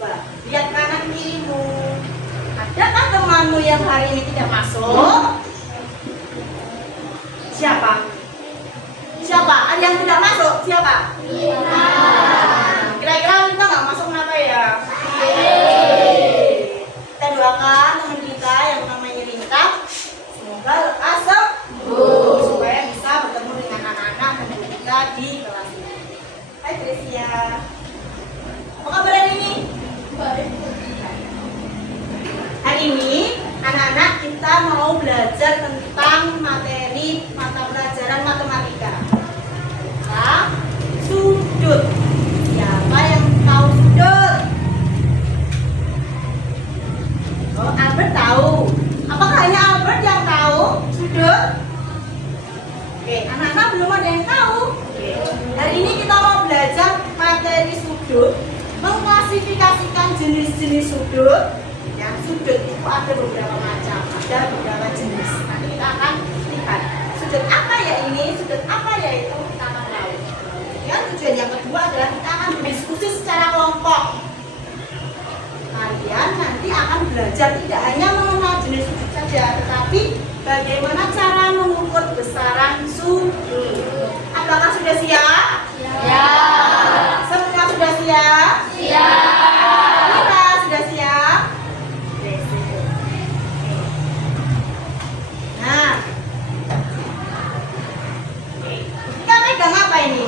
Coba lihat kanan kirimu. Adakah temanmu yang hari ini tidak masuk? Siapa? Siapa? Ada yang tidak masuk? Siapa? Kira-kira kita nggak masuk kenapa ya? Kita doakan teman kita yang namanya Rinta, semoga lekas sembuh supaya bisa bertemu dengan anak-anak dan guru kita di kelas ini. Hai Tresia, apa kabar hari ini? Baik. Hari ini anak-anak kita mau belajar tentang materi mata pelajaran matematika. Tentang sudut. Siapa yang tahu sudut? Oh, Albert tahu. Apakah hanya Albert yang tahu sudut? Oke, anak-anak belum ada yang tahu. Oke. Hari ini kita mau belajar materi sudut, mengklasifikasikan jenis-jenis sudut. Ya, sudut itu ada beberapa macam, ada beberapa jenis. Nanti kita akan lihat sudut apa ya ini, sudut apa ya itu, kita akan tahu. Ya, tujuan yang kedua adalah kita akan berdiskusi secara kelompok. Kalian nanti akan belajar tidak hanya mengenal jenis sudut saja, tetapi bagaimana cara mengukur besaran sudut. Apakah sudah siap? Siap. Semua sudah siap? Siap. Kita sudah siap? Nah, kita pegang apa ini?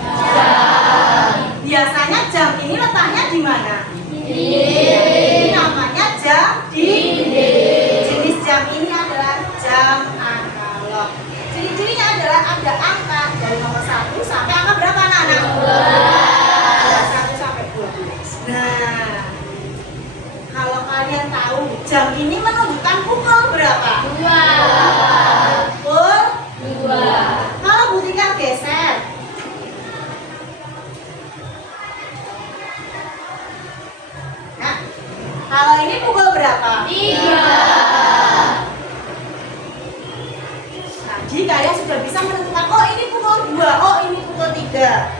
Jam. Biasanya jam ini letaknya di mana? Ini namanya jam dinding. Jenis jam ini adalah jam analog. Ciri-cirinya adalah ada angka dari nomor 1 sampai angka berapa anak-anak? 1 sampai 12. Nah, kalau kalian tahu jam ini menunjukkan pukul berapa? 2. Pukul 2. Kalau Bu Tika geser, nah, kalau ini pukul berapa? 3. Tadi kalian sudah bisa menentukan, oh ini pukul 2, oh ini pukul 3.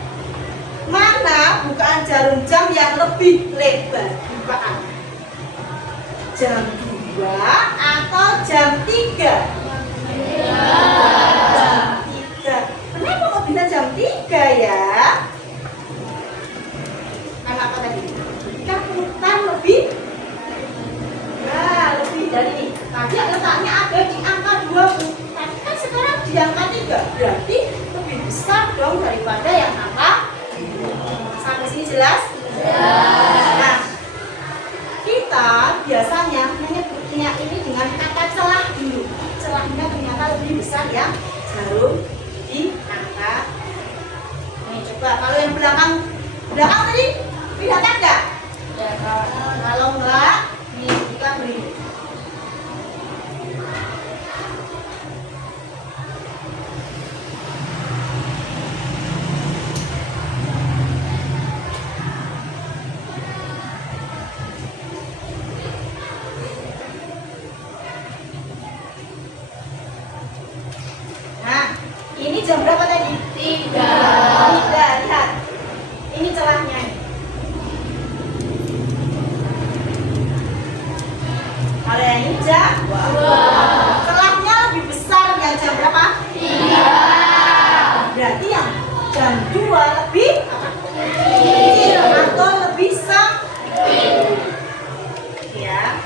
Mana bukaan jarum jam yang lebih lebar? Bukaan jam 2 atau jam 3? Jam 3. Kenapa kok bisa jam 3 ya? Karena apa tadi? Kan urutan lebih. Nah, lebih dari ini. Tadi letaknya ada di angka 20. Tapi kan sekarang di angka 3. Berarti lebih besar dong daripada yang angka. Sampai sini jelas? Jelas. Nah, kita biasanya menyebutnya ini dengan kata celah dulu. Celahnya ternyata lebih besar ya jarum di angka. Nih coba kalau yang belakang tadi kelihatan nggak? Ya, kalau enggak, nih kita beri. Jam berapa tadi? 3. Lihat. Ini celahnya. Kalau yang ini jam 2. Celahnya lebih besar yang jam berapa? 3. Berarti yang jam 2 lebih kecil atau lebih sempit. Ya.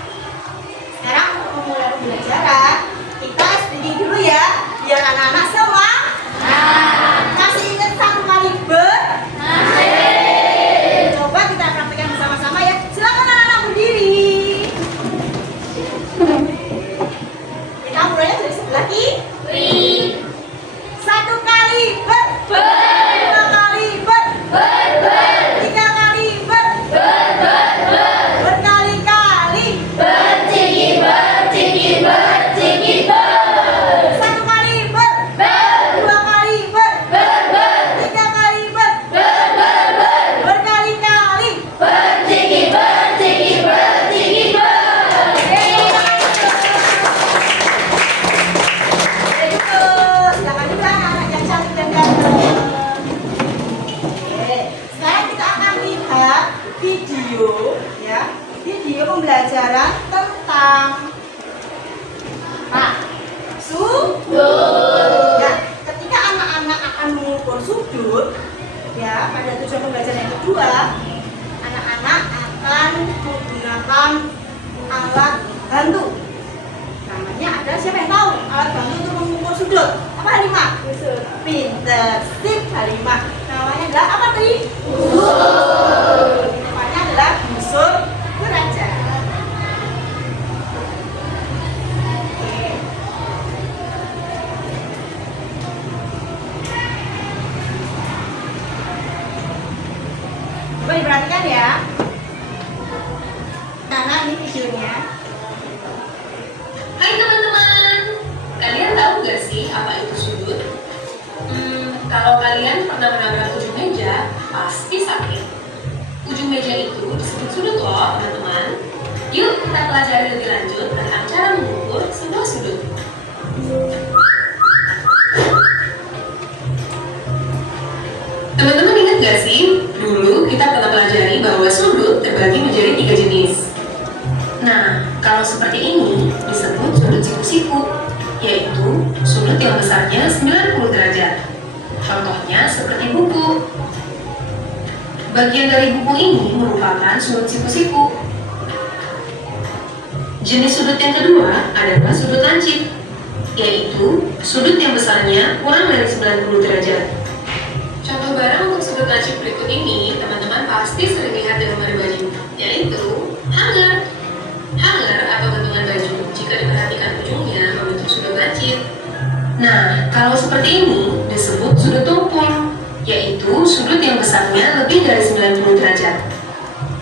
Sekarang untuk memulai pembelajaran, kita speaking dulu ya, biar anak-anak semua masih ingat satu kali masih. Coba kita praktekkan bersama-sama ya. Silakan anak-anak berdiri. video pembelajaran tentang sudut. Nah, ketika anak-anak akan mengukur sudut, ya, pada tujuan pembelajaran yang kedua, anak-anak akan menggunakan alat bantu. Namanya ada, siapa yang tahu alat bantu untuk mengukur sudut? Apa Halimah? Pinter, sip Halimah. Namanya adalah apa tadi? Busur. Namanya adalah busur derajat. Oke. Coba diperhatikan ya. Nah, ini videonya. Hai teman-teman, kalian tahu gak sih apa itu sudut? Kalau kalian pernah menabrak ujung meja, pasti sakit. Ujung meja itu disebut sudut loh teman-teman. Yuk kita pelajari lebih lanjut tentang cara mengukur sebuah sudut. Teman-teman ingat gak sih, dulu kita pernah pelajari bahwa sudut terbagi menjadi 3 jenis. Nah, kalau seperti ini disebut sudut siku-siku, yaitu sudut yang besarnya 90 derajat. Contohnya seperti buku. Bagian dari buku ini merupakan sudut siku-siku. Jenis sudut yang kedua adalah sudut lancip, yaitu sudut yang besarnya kurang dari 90 derajat. Contoh barang untuk sudut lancip berikut ini, teman-teman pasti sering lihat di lemari baju, yaitu hanger. Hanger atau gantungan baju jika diperhatikan ujungnya membentuk sudut lancip. Nah, kalau seperti ini disebut sudut tumpul, yaitu sudut yang besarnya lebih dari 90 derajat.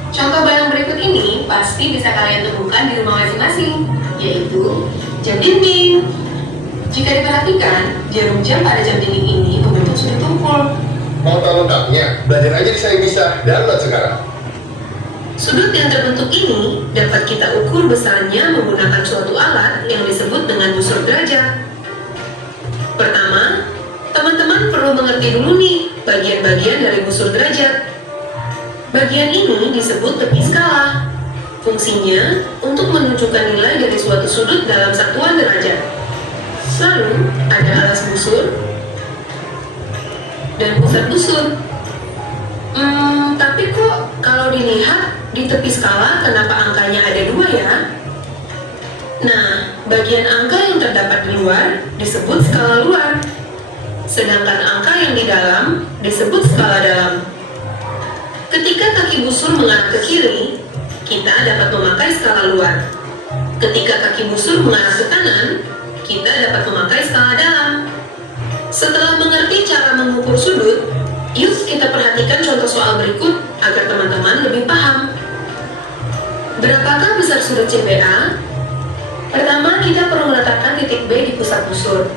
Contoh barang berikut ini pasti bisa kalian temukan di rumah masing-masing, yaitu jam dinding. Jika diperhatikan, jarum jam pada jam dinding ini membentuk sudut tumpul. Mau tahu lengkapnya? Belajar aja di Saya Bisa, download sekarang. Sudut yang terbentuk ini dapat kita ukur besarnya menggunakan suatu alat yang disebut dengan busur derajat. Pertama, teman-teman perlu mengerti dulu nih bagian-bagian dari busur derajat. Bagian ini disebut tepi skala. Fungsinya untuk menunjukkan nilai dari suatu sudut dalam satuan derajat. Lalu, ada alas busur dan pusat busur. Tapi kok kalau dilihat di tepi skala kenapa angkanya ada 2 ya? Nah, bagian angka yang terdapat di luar disebut skala luar, sedangkan angka yang di dalam disebut skala dalam. Ketika kaki busur mengarah ke kiri, kita dapat memakai skala luar. Ketika kaki busur mengarah ke kanan, kita dapat memakai skala dalam. Setelah mengerti cara mengukur sudut, yuk kita perhatikan contoh soal berikut agar teman-teman lebih paham. Berapakah besar sudut CBA? Pertama, kita perlu meletakkan titik B di pusat busur.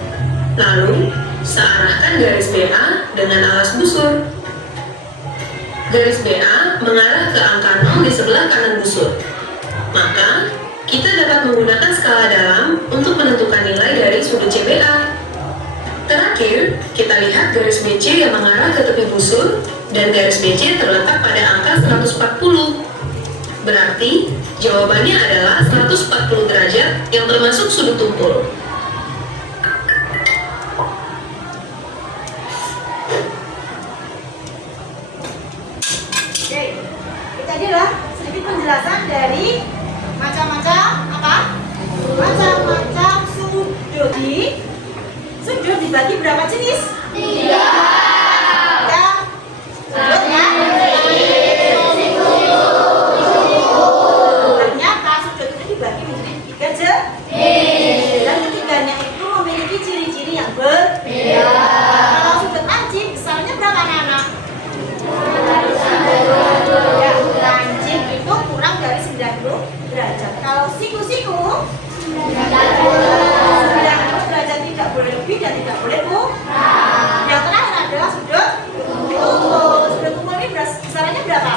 Lalu, searahkan garis BA dengan alas busur. Garis BA mengarah ke angka 0 di sebelah kanan busur. Maka, kita dapat menggunakan skala dalam untuk menentukan nilai dari sudut CBA. Terakhir, kita lihat garis BC yang mengarah ke tepi busur dan garis BC terletak pada angka 140. Berarti, jawabannya adalah 140 derajat yang termasuk sudut tumpul. Oke, itu adalah sedikit penjelasan dari macam-macam apa? Macam-macam sudut. Sudut dibagi berapa jenis? 3. Ya. Sudut ya. Ternyata sudut itu dibagi menjadi 3 jenis. Dan ketiganya itu memiliki ciri-ciri yang berbeda. Kalau sudut lancip, besarnya berapa anak-anak? Ya, lancip itu kurang dari 90 derajat. Kalau siku-siku 90 derajat, tidak boleh lebih dan tidak boleh kurang. Yang terakhir adalah sudut tumpul. Sudut tumpul ini besarannya berapa?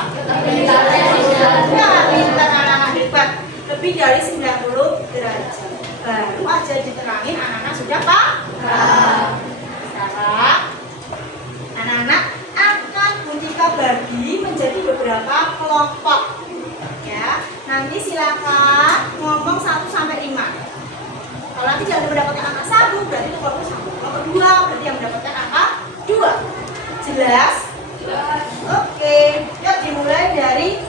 Ya, pintar anak-anak hebat. Lebih dari 90 derajat. Baru aja diterangin anak-anak sudah paham. Sekarang anak-anak akan kita bagi menjadi beberapa kelompok. Ya. Nanti silakan ngomong 1 sampai 5. Kalau nanti yang mendapatkan angka 1 berarti itu kelompok 1. Kelompok 2 berarti yang mendapatkan angka 2. Jelas? Oke, yuk dimulai dari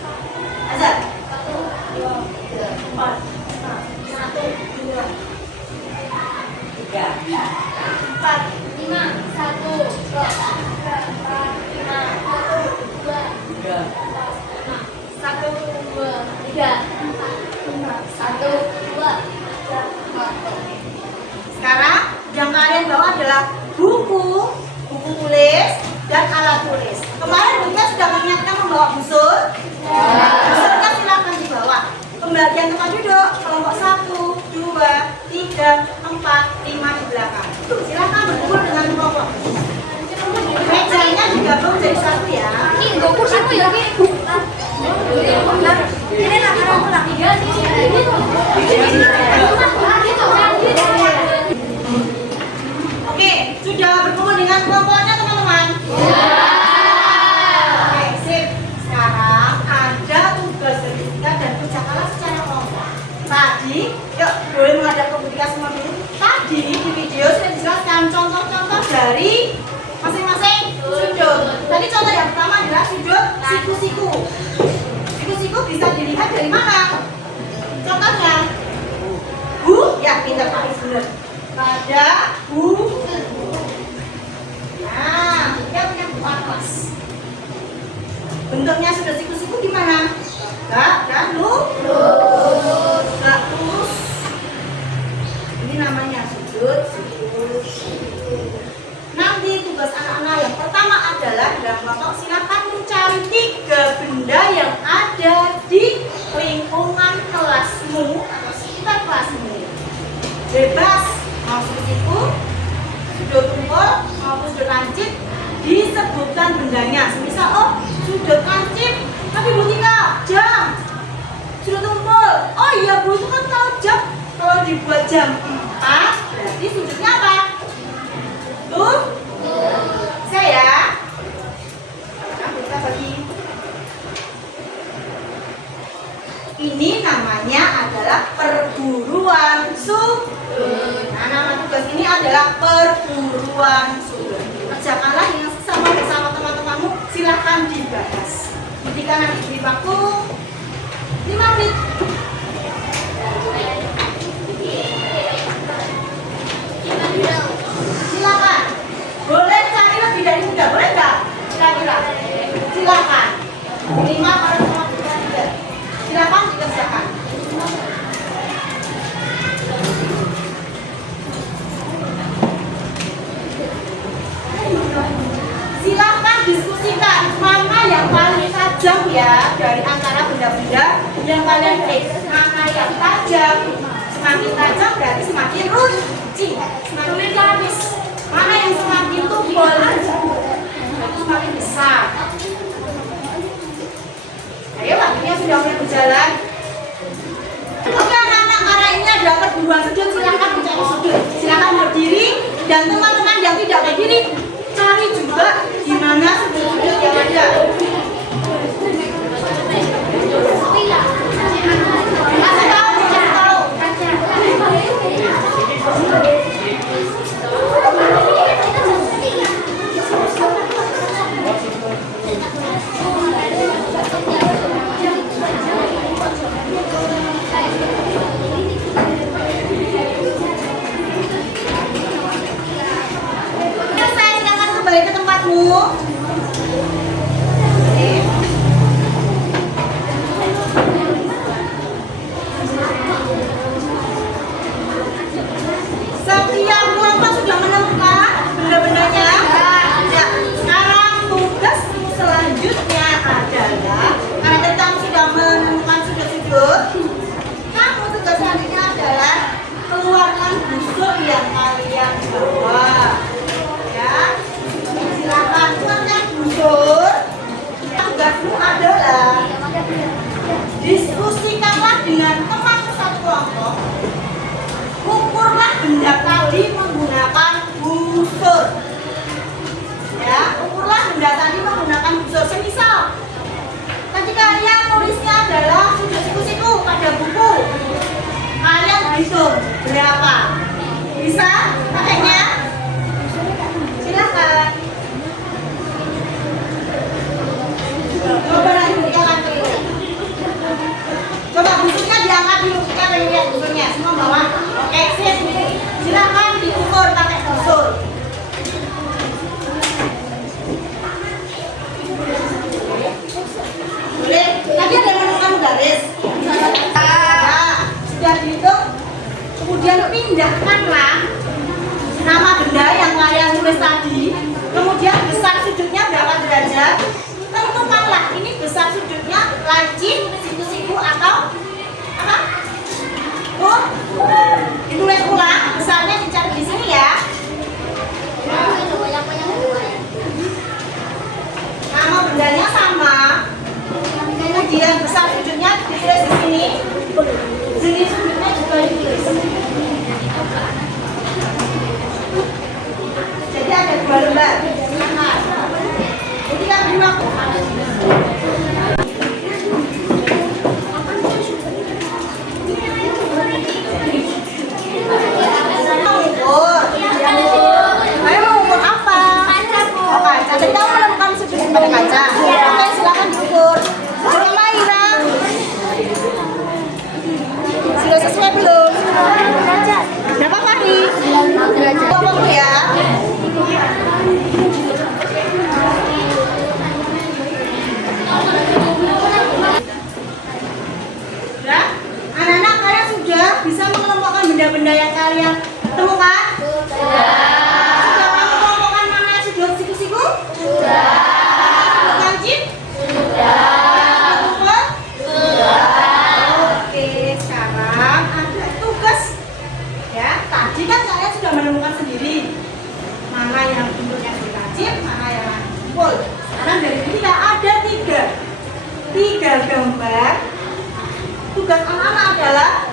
Azhar. 1, 2, 3, 4, 5, 1, 2, 3, 4, 5, 1, 2, 3. Sekarang yang kalian bawa adalah buku tulis dan alat tulis. Kemarin Bunda sudah mengingatkan membawa busur. Busurnya silakan dibawa. Pembagian tempat duduk kelompok 1, 2, 3, 4, 5 di belakang. Silakan berkumpul dengan kelompok. Mejanya digabung jadi 1 ya. Ini enggak kursimu ya, Ki. Ini lah karena aku lagi ya. Oke, sudah berkumpul dengan kelompoknya teman-teman? Oke, sip. Sekarang ada tugas bertiga dan kerjakanlah secara kelompok. Tadi, yuk boleh menghadap ke bertiga semua dulu. Tadi di video sudah dijelaskan contoh-contoh dari masing-masing sudut. Tadi contoh yang pertama adalah sudut siku-siku. Siku-siku bisa dilihat dari mana? Contohnya, ya pintar Pak benar. Pada nah, dia punya buku atlas. Bentuknya sudut siku-siku gimana? Gak lurus. Ini namanya sudut siku. Nanti tugas anak-anak yang pertama adalah dalam kelompok silakan mencari 3 benda yang ada di lingkungan kelasmu atau sekitar kelasmu. Bebas mau siku, sudut tumpul maupun sudut lancip disebutkan bendanya. Semisal sudut lancip, tapi Bu Tika jam. Sudut tumpul, oh iya Bu itu kan tahu jam. Kalau dibuat jam 4 berarti sudutnya apa? Tuh, saya. Nah, kita bagi. Ini namanya adalah perburuan sudut. Nah, nama tugas ini adalah perburuan sudut. Kerjakanlah yang bersama teman-temanmu. Silahkan dibahas. Ketika nanti diberi waktu 5 menit. Silakan. Boleh cari lebih dari mudah, boleh nggak? Kira-kira. Silakan. 5 kalau sama 3. Silakan dikerjakan. Silakan diskusikan mana yang paling tajam ya dari antara benda-benda yang kalian cek. Mana yang tajam? Semakin tajam berarti semakin runcing, semakin lapis. Mana yang semakin tumpul? Berarti semakin besar. Ayo, waktunya sudah mulai berjalan. Oke anak-anak, karena ini adalah perburuan sudut, silakan mencari sudut. Silakan berdiri dan teman-teman yang tidak berdiri cari juga di mana sudut-sudut yang ada. Kasih tahu, kasih tahu. Selesai, silakan kembali ke tempatmu. Setiap kelompok sudah menemukan benda-bendanya. Ya, sekarang tugasmu selanjutnya adalah karena tadi kamu sudah menemukan sudut-sudut, kamu tugas selanjutnya adalah keluarkan busur yang kalian bawa. Ya, silakan keluarkan busur. Tugasmu adalah diskusikanlah dengan teman satu kelompok. Ukurlah benda tadi menggunakan busur. Ya, ukurlah benda tadi menggunakan busur. Semisal tadi kalian nulisnya adalah sudut siku-siku. pindahkanlah nama benda yang kalian tulis tadi, kemudian besar sudutnya berapa derajat. Tentukanlah ini besar sudutnya lancip, siku-siku atau apa? Oh, ditulis ulang, besarnya dicari di sini ya. Nama bendanya sama, kemudian besar sudutnya ditulis di sini, jenis sudutnya juga ditulis. Jadi ada 2 lembar. Jadi yang dua ayo mau ukur apa? Oh, kaca. Jadi kamu menemukan sudut pada kaca. Oke, silakan diukur. Sudah Maira. Sudah sesuai belum? Berapa kali? 20 ya. Sudah? Anak-anak kalian sudah bisa mengelompokkan benda-benda yang kalian temukan? Sudah mengelompokkan mana sudut siku-siku? Sudah. Lancip? Sudah. Oke, sekarang ada tugas. Ya, tadi kan kalian sudah menemukan sendiri mana yang bentuknya lancip, mana yang kumpul. Sekarang dari sini ada tiga gambar. Tugas anak-anak adalah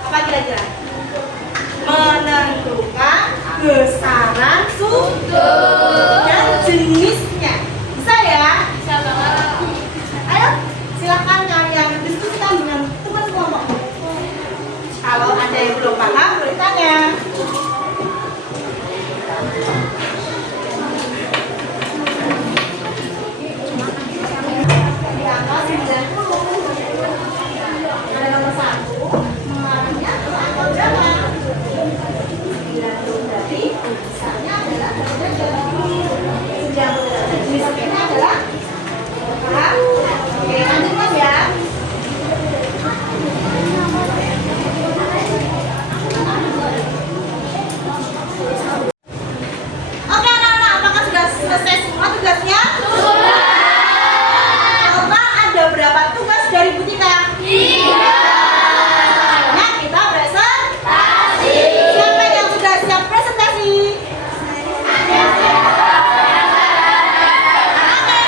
apa kira-kira? Menentukan besaran sudut dan jenisnya. Bisa ya? Bisa banget. Ayo, silakan kalian diskusikan dengan teman kelompok. Kalau ada yang belum paham, boleh tanya. Di angka 90. Ada nomor 1, mengarahnya ke angka berapa? 90 berarti besarnya adalah derajat. 90 derajat. Jenisnya adalah paham? Oke, lanjutkan ya. Oke anak-anak, apakah sudah selesai semua tugasnya? Sudah. Total ada berapa tugas dari Bu Tika? 3. Nah, kita presentasi. Siapa yang sudah siap presentasi? Oke,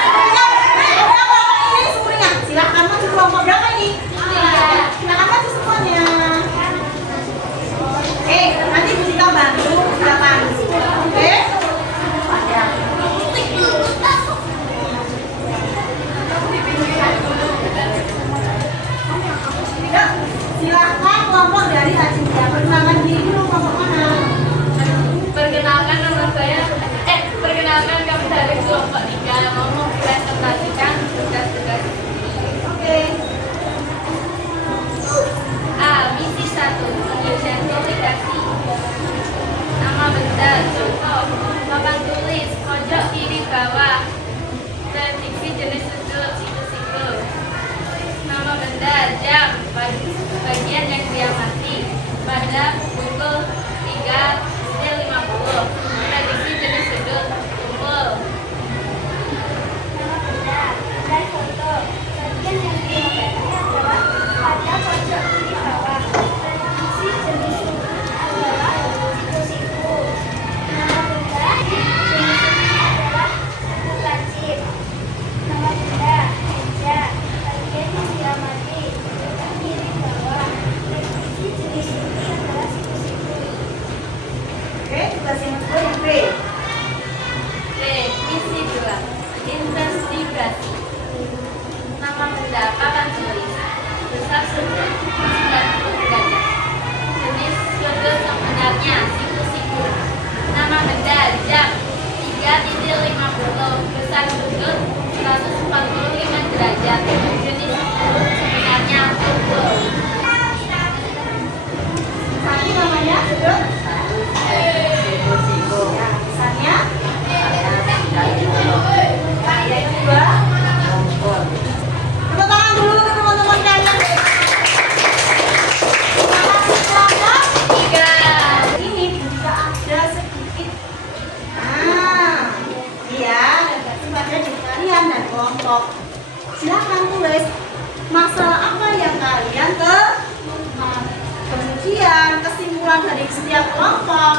semuanya. Berapa ini semuanya? Silakan maju kelompok berapa ini? 3. Silakan maju semuanya. Nanti Bu Tika bantu, silakan. Oke? Silakan kelompok dari Acinta. Perkenalkan diri dulu, kelompok mana? Perkenalkan nama saya. Perkenalkan kami dari kelompok 3 mau mempresentasikan tugas-tugas ini. Oke. A. Misi 1. Identifikasi nama benda. Contoh papan tulis pojok kiri bawah. Prediksi jenis sudut siku-siku. Nama benda jam bagian yang diamati pada pukul 3.50. Prediksi jenis sudut kumpul. Nama benda dan foto. Bagian yang diamati adalah pada pojok kiri bawah. Prediksi jenis sudut adalah siku-siku. Nama benda jenis sudut adalah sudut lancip. Nama benda meja. Bagian yang diamati kiri bawah. Prediksi jenis sudut adalah siku-siku. Oke, tugas yang kedua yang B. B. Misi 2. Investigasi nama benda papan tulis besar sudut 90 derajat. Jenis sudut sebenarnya siku-siku. Nama benda jam 3.50. Besar sudut 145 derajat. Jenis sudut sebenarnya kumpul. Satu namanya sudut ya, besarnya yang kedua. Tepuk tangan dulu ke teman-teman kalian. Terima kasih kelompok 3. kesimpulan dari setiap kelompok.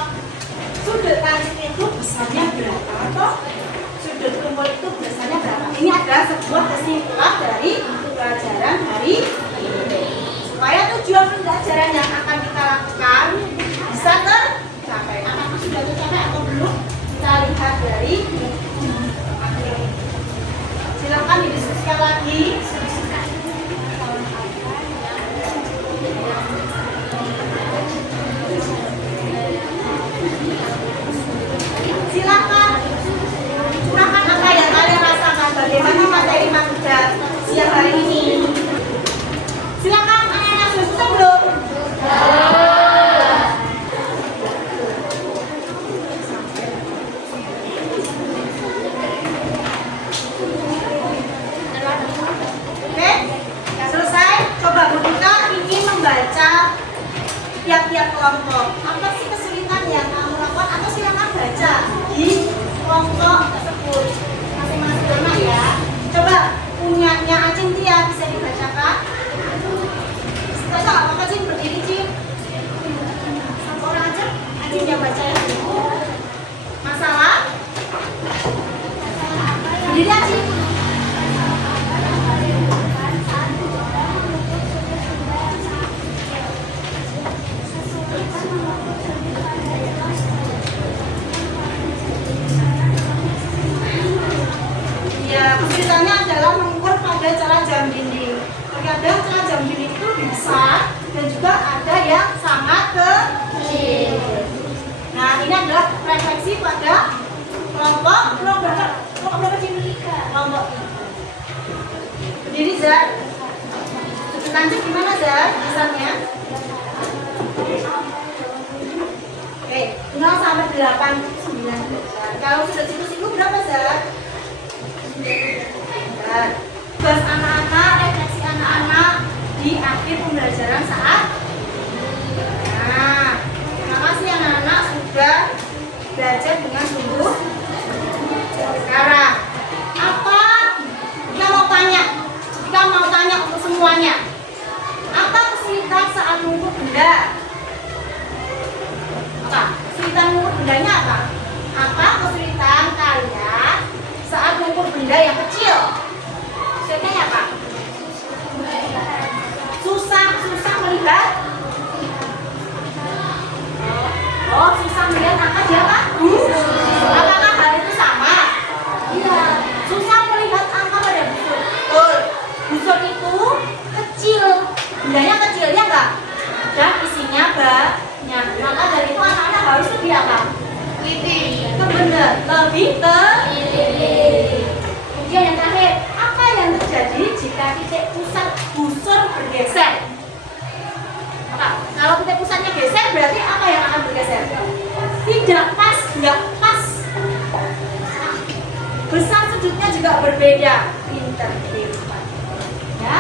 Sudut kancing itu besarnya berapa toh? Sudut kumpul itu besarnya berapa? Ini adalah sebuah kesimpulan dari pelajaran hari ini. Supaya tujuan pembelajaran yang akan kita lakukan bisa tercapai. Apakah sudah tercapai atau belum? Kita lihat dari silakan didiskusikan lagi. Silakan curahkan apa yang kalian rasakan, bagaimana materi pada siang hari ini. Silakan anak-anak, sudah selesai belum? Oke, selesai. Coba kita ingin membaca tiap-tiap kelompok. Apa sih kesulitan yang kamu lakukan? Atau silakan baca di kelompok tersebut masing-masing anak ya. Coba punyanya Acin Tia bisa dibacakan. Baca nggak apa-apa Cin, berdiri Cin. Satu orang aja. Acin yang baca ya. Masalah? Berdiri Acin. Ya, kesulitannya adalah mengukur pada cara jam dinding. Terkadang cara jam dinding itu lebih besar dan juga ada yang sangat kecil. Nah, ini adalah refleksi pada kelompok berapa Cin? Kelompok. Berdiri Zar. Sudut lanjut gimana Zar? Tulisannya? Oke, 0 sampai 8, 9. Kalau sudah siku-siku berapa Zar? Tugas anak-anak, refleksi anak-anak di akhir pembelajaran saat. Nah, terima kasih anak-anak sudah belajar dengan sungguh. Sekarang, apa kita mau tanya? Kita mau tanya untuk semuanya. Apa kesulitan saat mengukur benda? Apa? Kesulitan mengukur bendanya apa? Apa kesulitan kalian saat mengukur benda yang kecil? Kesulitannya apa? Susah melihat. Oh, susah melihat angka di apa? Apakah hal itu sama? Iya. Susah melihat angka pada busur. Betul. Busur itu kecil, bendanya kecil ya enggak? Dan isinya banyak. Maka dari itu anak-anak harus lebih apa? Itu benar, lebih teliti. Kemudian yang terakhir, apa yang terjadi jika titik pusat busur bergeser? Apa? Kalau titik pusatnya geser, berarti apa yang akan bergeser? Tidak pas, nggak pas. Besar sudutnya juga berbeda. Pinter. Ya.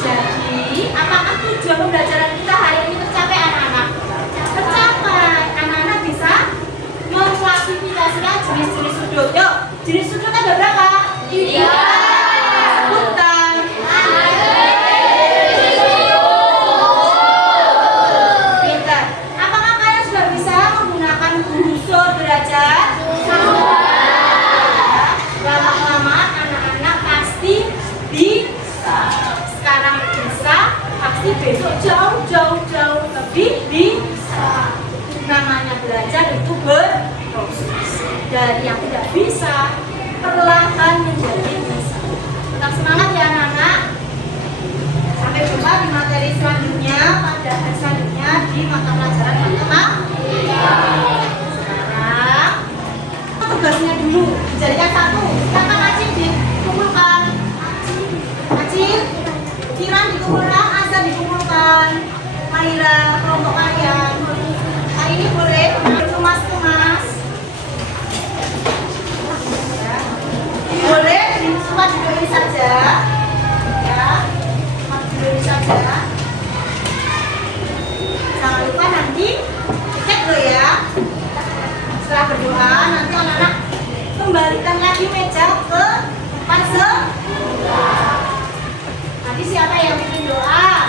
Jadi, apakah tujuan pembelajaran kita hari ini tercapai anak-anak? Tercapai. Anak-anak bisa mengklasifikasikan jenis-jenis sudut. Yuk, jenis sudut ada berapa? 3. Sebutkan. Pintar. Apakah kalian sudah bisa menggunakan busur derajat? Lama-lama anak-anak pasti bisa. Sekarang bisa, pasti besok jauh lebih bisa. Namanya belajar itu berproses. Dari yang tidak bisa perlahan menjadi bisa. Tetap semangat ya anak-anak. Sampai jumpa di materi selanjutnya pada hari selanjutnya di mata pelajaran matematika. Sekarang tugasnya dulu dijadikan satu. Silakan Acin dikumpulkan. Acin, Kiran dikumpulkan, Azan dikumpulkan. Maira, kelompok kalian. Nah ini boleh tumas-tumas. Boleh cuma duduk ini saja. Ya, cuma duduk ini saja. Jangan lupa nanti cek dulu ya. Setelah berdoa nanti anak-anak kembalikan lagi meja ke tempat semula. Nanti siapa yang bikin doa?